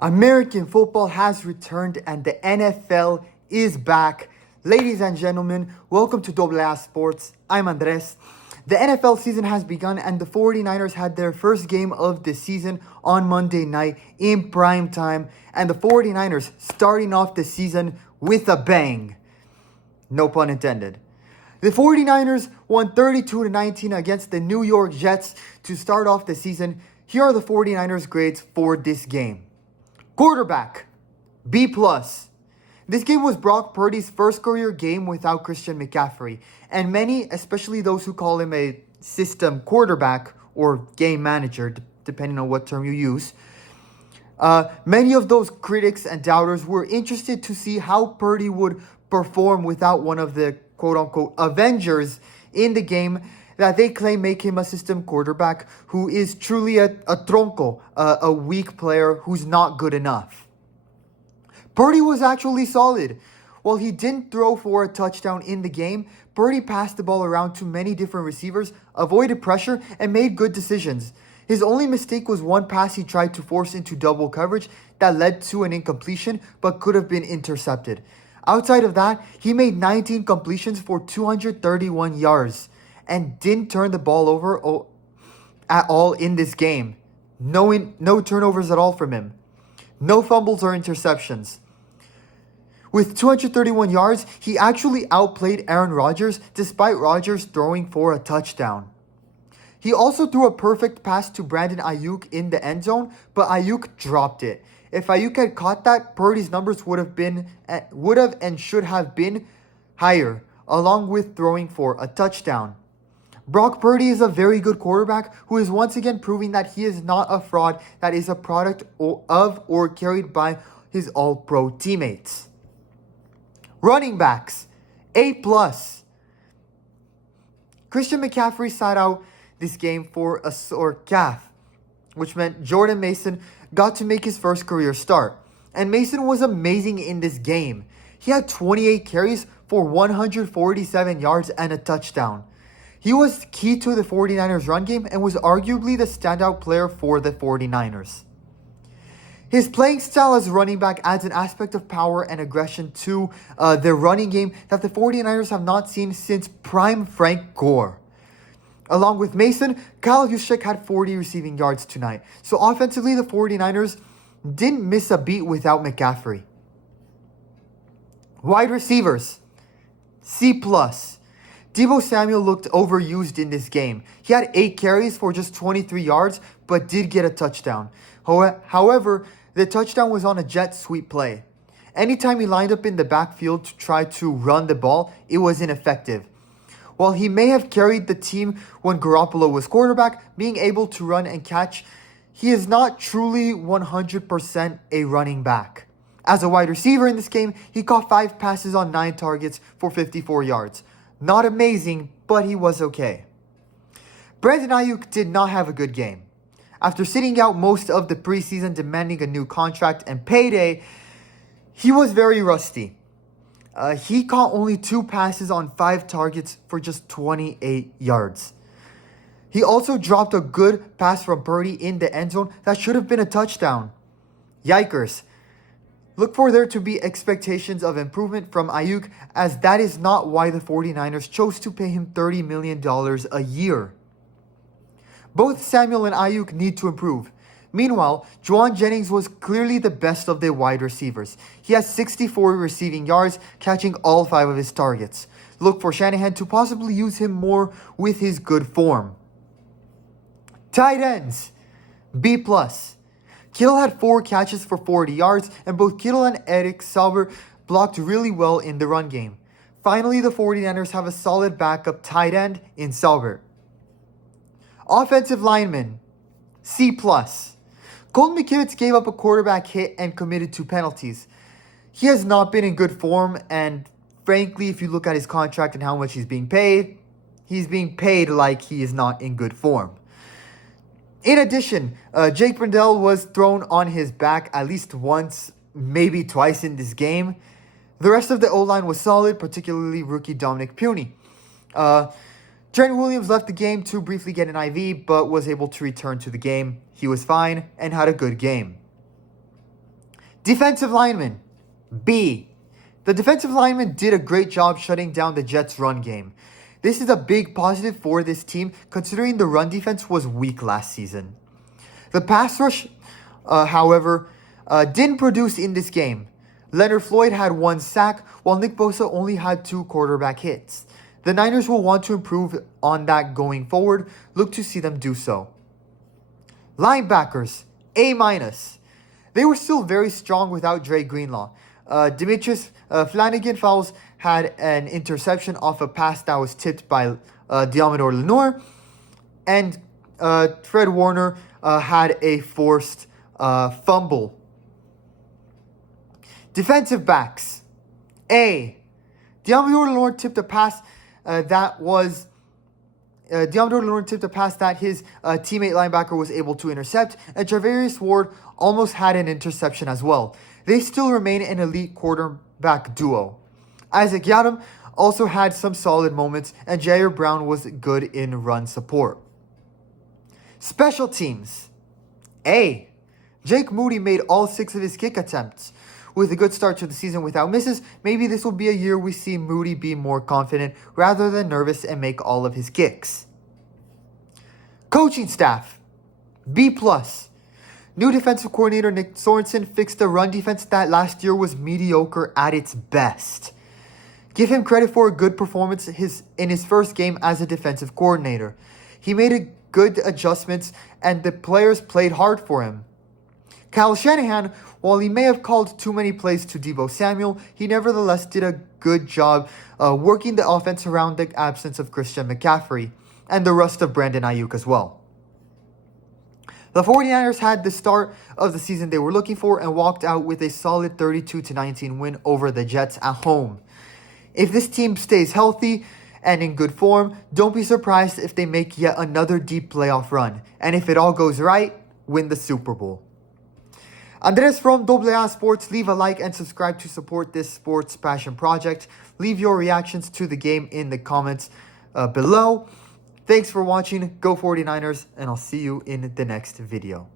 American football has returned and the NFL is back. Ladies and gentlemen, welcome to AA Sports. I'm Andres. The NFL season has begun and the 49ers had their first game of the season on Monday night in prime time. And the 49ers starting off the season with a bang. No pun intended. The 49ers won 32-19 against the New York Jets to start off the season. Here are the 49ers grades for this game. Quarterback, B+. This game was Brock Purdy's first career game without Christian McCaffrey, and many, especially those who call him a system quarterback or game manager, depending on what term you use, many of those critics and doubters were interested to see how Purdy would perform without one of the quote-unquote Avengers in the game that they claim make him a system quarterback who is truly a tronco, a weak player who's not good enough. Purdy was actually solid. While he didn't throw for a touchdown in the game, Purdy passed the ball around to many different receivers, avoided pressure, and made good decisions. His only mistake was one pass he tried to force into double coverage that led to an incompletion but could have been intercepted. Outside of that, he made 19 completions for 231 yards and didn't turn the ball over at all in this game. No turnovers at all from him. No fumbles or interceptions. With 231 yards, he actually outplayed Aaron Rodgers despite Rodgers throwing for a touchdown. He also threw a perfect pass to Brandon Ayuk in the end zone, but Ayuk dropped it. If Ayuk had caught that, Purdy's numbers would have and should have been higher, along with throwing for a touchdown. Brock Purdy is a very good quarterback who is once again proving that he is not a fraud that is a product of or carried by his all-pro teammates. Running backs, A+. Christian McCaffrey sat out this game for a sore calf, which meant Jordan Mason got to make his first career start. And Mason was amazing in this game. He had 28 carries for 147 yards and a touchdown. He was key to the 49ers run game and was arguably the standout player for the 49ers. His playing style as a running back adds an aspect of power and aggression to their running game that the 49ers have not seen since prime Frank Gore. Along with Mason, Kyle Juszczyk had 40 receiving yards tonight. So offensively, the 49ers didn't miss a beat without McCaffrey. Wide receivers, C+. Deebo Samuel looked overused in this game. He had 8 carries for just 23 yards, but did get a touchdown. However, the touchdown was on a jet sweep play. Anytime he lined up in the backfield to try to run the ball, it was ineffective. While he may have carried the team when Garoppolo was quarterback, being able to run and catch, he is not truly 100% a running back. As a wide receiver in this game, he caught 5 passes on 9 targets for 54 yards. Not amazing, but he was okay. Brandon Ayuk did not have a good game. After sitting out most of the preseason demanding a new contract and payday, he was very rusty. He caught only 2 passes on 5 targets for just 28 yards. He also dropped a good pass from Purdy in the end zone that should have been a touchdown. Yikers. Look for there to be expectations of improvement from Ayuk, as that is not why the 49ers chose to pay him $30 million a year. Both Samuel and Ayuk need to improve. Meanwhile, Jauan Jennings was clearly the best of the wide receivers. He has 64 receiving yards, catching all 5 of his targets. Look for Shanahan to possibly use him more with his good form. Tight ends, B+. Kittle had 4 catches for 40 yards, and both Kittle and Eric Sauber blocked really well in the run game. Finally, the 49ers have a solid backup tight end in Sauber. Offensive linemen, C+. Colton McKivitz gave up a quarterback hit and committed 2 penalties. He has not been in good form, and frankly, if you look at his contract and how much he's being paid like he is not in good form. In addition, Jake Brendel was thrown on his back at least once, maybe twice in this game. The rest of the O-line was solid, particularly rookie Dominic Puni. Trent Williams left the game to briefly get an IV, but was able to return to the game. He was fine and had a good game. Defensive lineman, B. The defensive lineman did a great job shutting down the Jets' run game. This is a big positive for this team considering the run defense was weak last season. The pass rush, however, didn't produce in this game. Leonard Floyd had 1 sack, while Nick Bosa only had 2 quarterback hits. The Niners will want to improve on that going forward. Look to see them do so. Linebackers, A-. They were still very strong without Dre Greenlaw. Demetrius Flanagan Fowles had an interception off a pass that was tipped by Diamador Lenoir. And Fred Warner had a forced fumble. Defensive backs, A. Diamador Lenoir tipped a pass that his teammate linebacker was able to intercept, and Charvarius Ward almost had an interception as well. They still remain an elite quarterback duo. Isaac Yiadom also had some solid moments, and Jair Brown was good in run support. Special teams, A. Jake Moody made all 6 of his kick attempts. With a good start to the season without misses, maybe this will be a year we see Moody be more confident rather than nervous and make all of his kicks. Coaching staff, B+. New defensive coordinator Nick Sorensen fixed a run defense that last year was mediocre at its best. Give him credit for a good performance in his first game as a defensive coordinator. He made good adjustments and the players played hard for him. Kyle Shanahan, while he may have called too many plays to Deebo Samuel, he nevertheless did a good job working the offense around the absence of Christian McCaffrey and the rust of Brandon Ayuk as well. The 49ers had the start of the season they were looking for and walked out with a solid 32-19 win over the Jets at home. If this team stays healthy and in good form, don't be surprised if they make yet another deep playoff run. And if it all goes right, win the Super Bowl. Andres from AA Sports. Leave a like and subscribe to support this sports passion project. Leave your reactions to the game in the comments below. Thanks for watching. Go 49ers, and I'll see you in the next video.